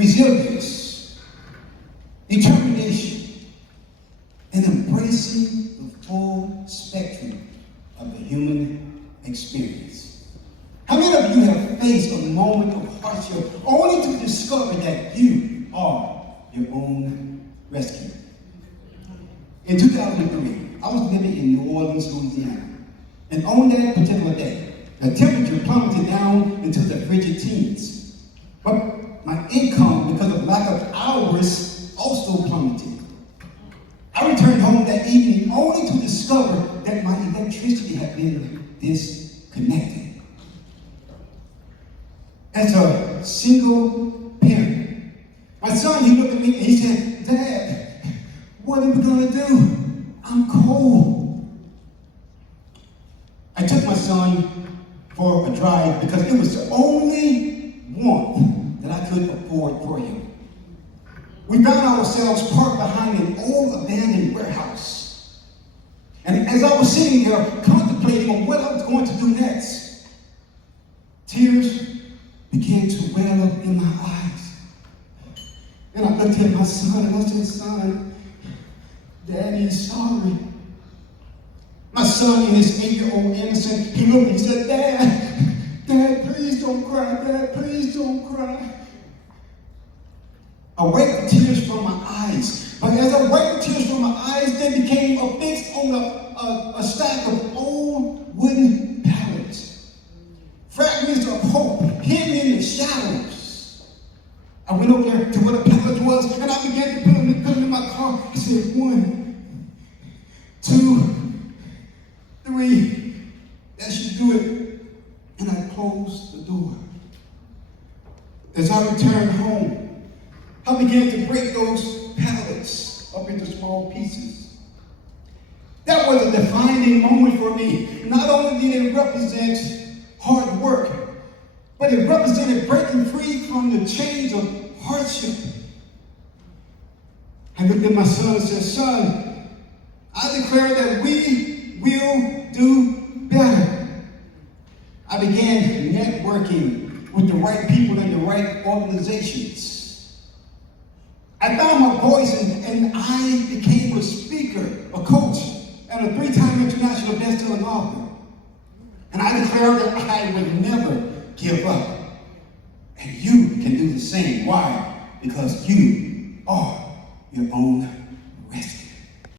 resilience, determination, and embracing the full spectrum of the human experience. How many of you have faced a moment of hardship only to discover that you are your own rescue? In 2003, I was living in New Orleans, Louisiana, and on that particular day, the temperature plummeted down into the frigid teens. But my income, because of lack of hours, also plummeted. I returned home that evening only to discover that my electricity had been disconnected. As a single parent, my son, he looked at me and he said, "Dad, what are we gonna do? I'm cold." I took my son for a drive because it was the only warmth that I could afford for him. We found ourselves parked behind an old abandoned warehouse. And as I was sitting there contemplating on what I was going to do next, tears began to well up in my eyes. And I looked at my son and I said, "Son, Daddy's sorry." My son, in his 8-year-old innocence, he looked and he said, Dad, please don't cry. Dad, please don't cry." I wiped the tears from my eyes. But as I wiped the tears from my eyes, they became affixed on a stack of old wooden pallets. Fragments of hope hidden in the shadows. I went over there to where the pallet was, and I began to put them in my car. I said, 1, 2, 3, that should do it. And I closed the door. As I returned home, I began to break those pallets up into small pieces. That was a defining moment for me. Not only did it represent hard work, but it represented breaking free from the chains of hardship. I looked at my son and said, "Son, I declare that we will do better." I began networking with the right people in the right organizations. I found my voice and I became a speaker, a coach, and a 3-time international best-selling author. And I declare that I would never give up. And you can do the same. Why? Because you are your own